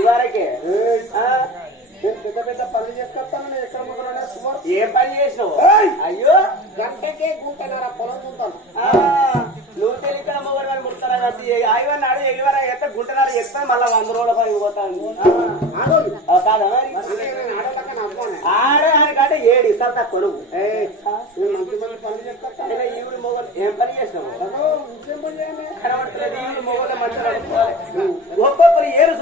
ఇవరకే పెద్ద పెద్ద పనులు చేసుకొస్తాను ఎక్కడ మొదలైనా సుమారు ఏ పని చేసినావు అయ్యో గంటకే గుంటన్నర పొలం ఉంటాను నువ్వు తెలియక మొగలు కానీ ముడతారా కానీ ఆయన నాడు ఎగివరా ఎత్త గుంటనాడు ఎత్తా మళ్ళా 100 రోజుల పని పోతాను కాదా ఆడే ఆయనకంటే 7 ఇస్తారు తక్కువ నువ్వు మంచి మంచి పనులు చేసుకొస్తాను ఈవిడ మొగలు ఏం పని చేసినావు ఇంకేం పని చేయండి కనబడలేదు ఈవిడ మొగలు మంచిగా ఒక్కొక్కరు ఏరు